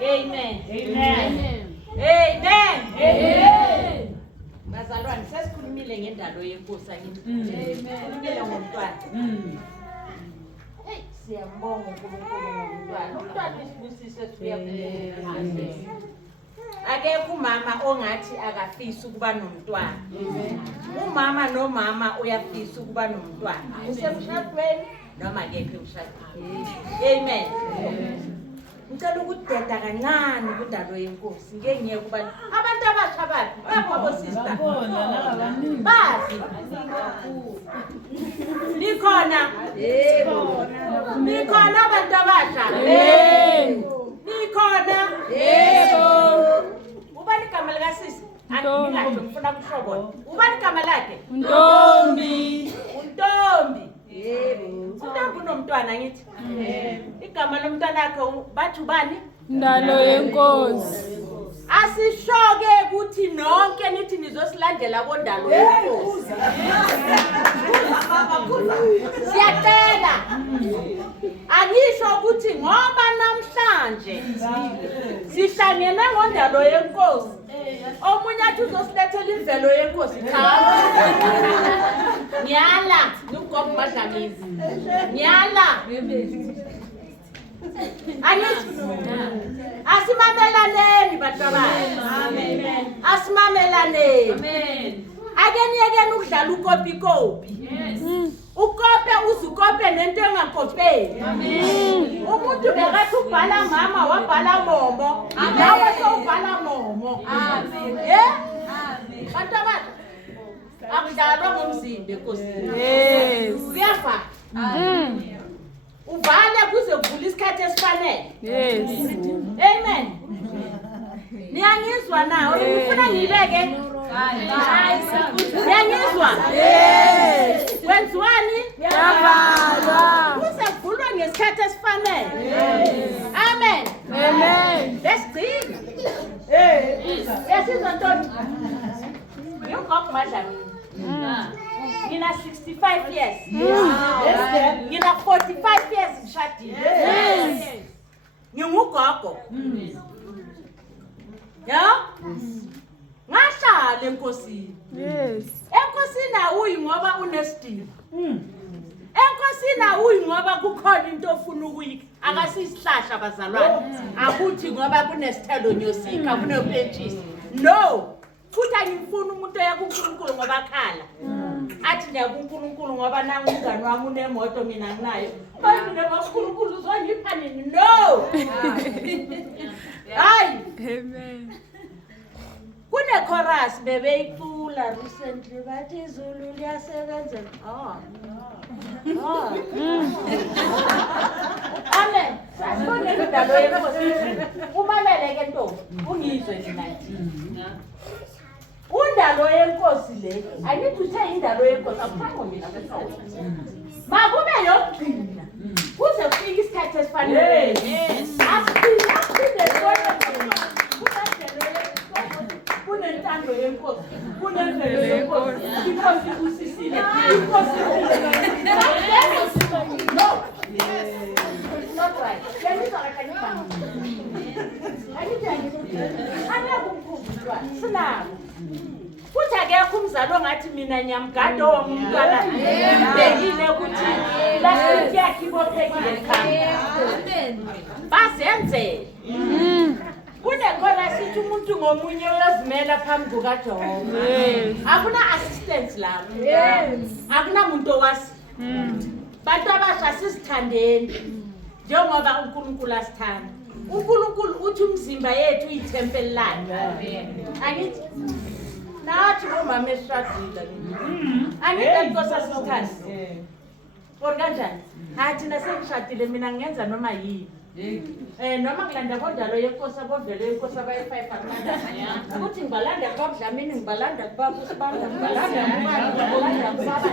Amen. Amen. Amen. Amen. Bazalwane sesikhulumile ngendalo yenkosi akithi. Khulumile ngomntwana. Hey, siyambonga uNkulunkulu ngomntwana. Umntwana isibusiso esibuya akekho umama ongathi akafisi ukuba nomntwana. Umama nomama uyafisa ukuba nomntwana. Usemshadweni noma akekho emshadweni. Amen. Ngicela ukudeda kancane kundalo yenkosi ngeke ngiye kuba abantu abasha bathi babo sister bazi nikhona nikhona abantu abasha nikhona ubani igama lika sisi angingathi ngifuna kushobona ubani igama lakhe Ntombi. Untombi Untombi unomntwana ngithi igama lomntwana wakhe bathi ubani Ndalo yenkosi. asishoke ukuthi nonke nithi nizosilandela kondalo yenkosi siyacela angisho ukuthi ngoba namhlanje sihlangene ngondalo yenkosi omunye athi uzosilethela imvelo yenkosi cha nyala ngumgogo madlamizi nyala asimamelaneni batwabana amen asimamelaneni ake niyekeni ukudlala ukopikopi ukope uzukope nento engakopeli umuntu bekathi ubhala mama wabhala momo nawe sowubhala momo batwabana akudlalwa ngomzimba enkosini kuyafana uvale kuze kuvula isikhathi esifanele amen niyangizwa nawo ngifuna ngibeke niyangizwa kwenziwani kuze kuvulwe ngesikhathi esifanele amen lesigcina yasizwa ntoni ngimgogo madlamini ngina 65 years ngina 45 years ngishadile ngingugogo ya ngashada enkosini enkosini awuyi ngoba unesidima enkosini awuyi ngoba kukhona into ofuna ukuyika akasisihlahla bazalwane akuthi ngoba kunesithelo nyosika kunopentshisi no futhi angifuni umuntu yakuNkulunkulu ngoba khala athi ngiyakuNkulunkulu ngoba nangu umngani wami unemoto mina nginayo mina ngoNkulunkulu uzongipha nini no hayi Amen. kune chorus bebeyicula recently bathi izulu liyasebenza amen sasibone indalo yenkosi umaleleke ntombi ungizwe mina undalo yenkosi le angithi uthe indalo yenkosi akufanga mina besawona makube yokugcina kuze kufike isikhathi esifanele asiphinde kunentando yenkosi kunemvelo yenkosi inkosi kusisile inkosi no not right sinabo futhi akekho umzali ongathi mina nyamgado womntwana ngibhekile ukuthi lasiti yakhe ibophekile bazenzele kunekhona sithi umuntu ngomunye uyazimela phambi kukaJehova akuna assistance lapho akuna muntu owasi bantu abasha sizithandeni njengoba uNkulunkulu asithanda uNkulunkulu uthi umzimba yethu uyithempeli lakhe angithi nathi bomama esishadile angithi inkosi asithanda for kanjani hathi nasengishadile mina ngenza noma yini noma ngilanda kodalo yenkosi abovelo yenkosi abayi5 akulanda ukuthi ngibalanda kubabudlamini ngibalanda kubabusibanda ngibalanda kubaba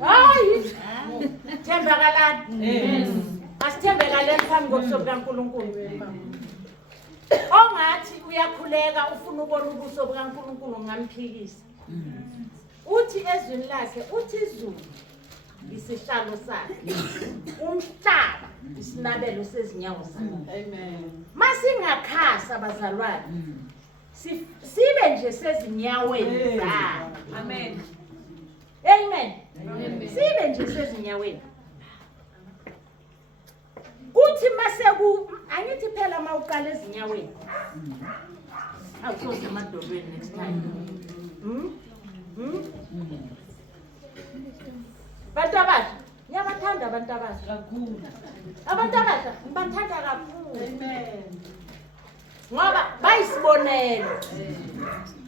hayi thembakalani asithembekaleni phambi kobuso bukaNkulunkulu ongathi uyakhuleka ufuna ukubona ubuso bukaNkulunkulu ngamphikisa uthi ezwini lakhe uthi izulu isihlalo sakhe. Umhlaba isinabelo sezinyawo zakhe. Amen. Masingakhasa bazalwane. Sibe nje sezinyaweni zakhe. Amen. Amen. Sibe nje sezinyaweni. Kuthi maseku angithi phela mawuqala ezinyaweni. Awusoze emadolweni next time. Bantu abasha, ngiyabathanda abantu abasha. Kakhulu. Abantu abasha ngibathanda kakhulu. Amen. Ngoba bayisibonelo.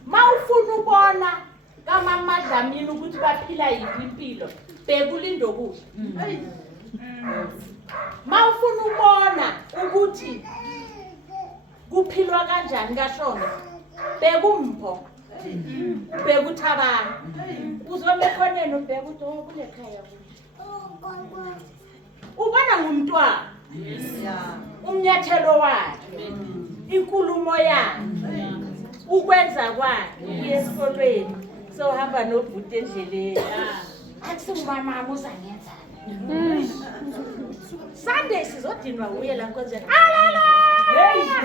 Mawufuna ubona kaMama Dlamini ukuthi baphila yiphi impilo, bheka uLindo kuhle. Mawufuna ubona ukuthi kuphilwa kanjani kaShona, bheka uMpho, bheka uThabani. Uzome khoneni ubheka ukuthi kule khaya ubona ngumntwana. Umnyathelo wakhe, inkulumo yakhe, ukwenza kwakhe esikolweni, sohamba nobhuti endleleni. Akusingumama uzangenzana. Sunday sizodinwa uye la nkonzweni. Haleluya!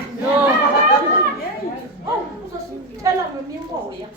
Oh, uzosithela nomimoya.